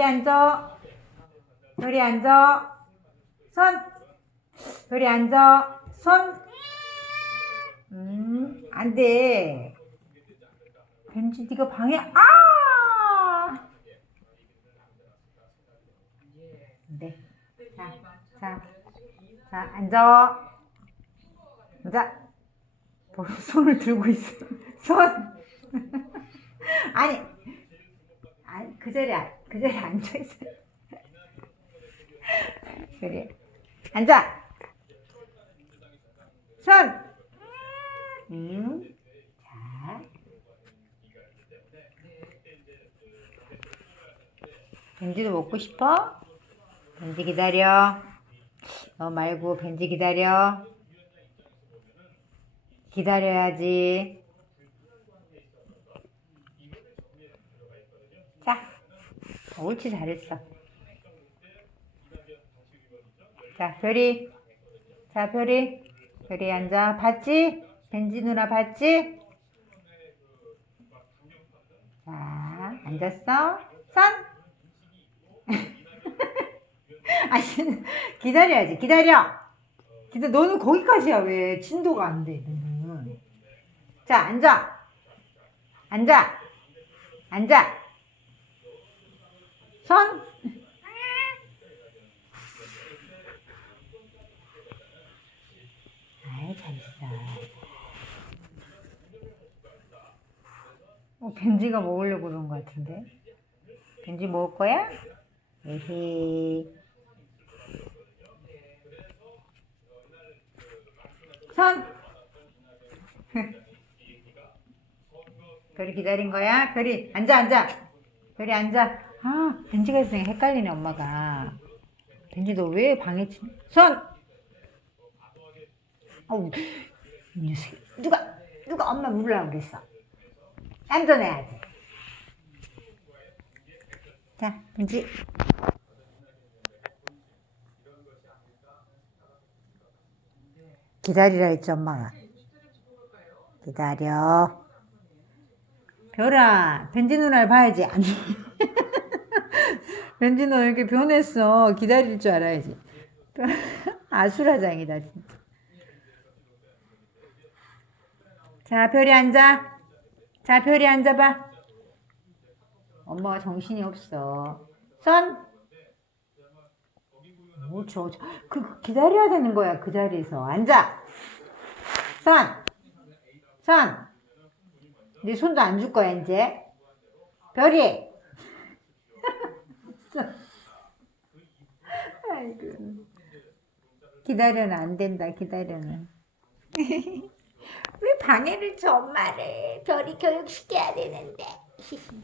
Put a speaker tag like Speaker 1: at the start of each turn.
Speaker 1: 별이 앉아. 별이 앉아. 손. 별이 앉아. 손. 음, 안 돼. 벤지, 네가 방해, 아! 네. 자, 자, 자, 앉아. 뭐, 손을 들고 있어. 손. 아니, 그 자리에, 안- 그 자리에 앉아 있어. 그래. 앉아. 손. 음. 자. 벤지도 먹고 싶어? 벤지 기다려. 너 말고 벤지 기다려. 기다려야지. 자, 옳지 잘했어. 자, 별이. 자, 별이. 별이 앉아. 봤지? 벤지 누나 봤지? 자, 앉았어. 손. 아, 진- 기다려야지. 기다려. 기다. 너는 거기까지야 왜? 진도가 안 돼. 너는. 자, 앉아. 앉아. 앉아. 손. 아이, 잘했어. 어, 벤지가 먹으려고 그런 것 같은데. 벤지 먹을 거야? 에헤. 손. 별이 기다린 거야? 별이 앉아 앉아. 별이 앉아. 아 벤지가 있으니 헷갈리네 엄마가. 벤지 너 왜 방에 치? 손. 어우 이 녀석 누가 누가 엄마 물으라고 그랬어. 앉아내야지. 자 벤지. 기다리라 했지 엄마가. 기다려. 별아, 벤지 누나를 봐야지. 아니. 벤지 누나 이렇게 변했어. 기다릴 줄 알아야지. 아수라장이다, 진짜. 자, 별이 앉아. 자, 별이 앉아봐. 엄마가 정신이 없어. 손. 오, 저, 저, 그, 기다려야 되는 거야, 그 자리에서. 앉아. 손. 손. 네 손도 안 줄 거야, 이제. 별이. 아이고. 기다려는 안 된다, 기다려는. 왜 방해를 줘, 엄마를. 별이 교육시켜야 되는데.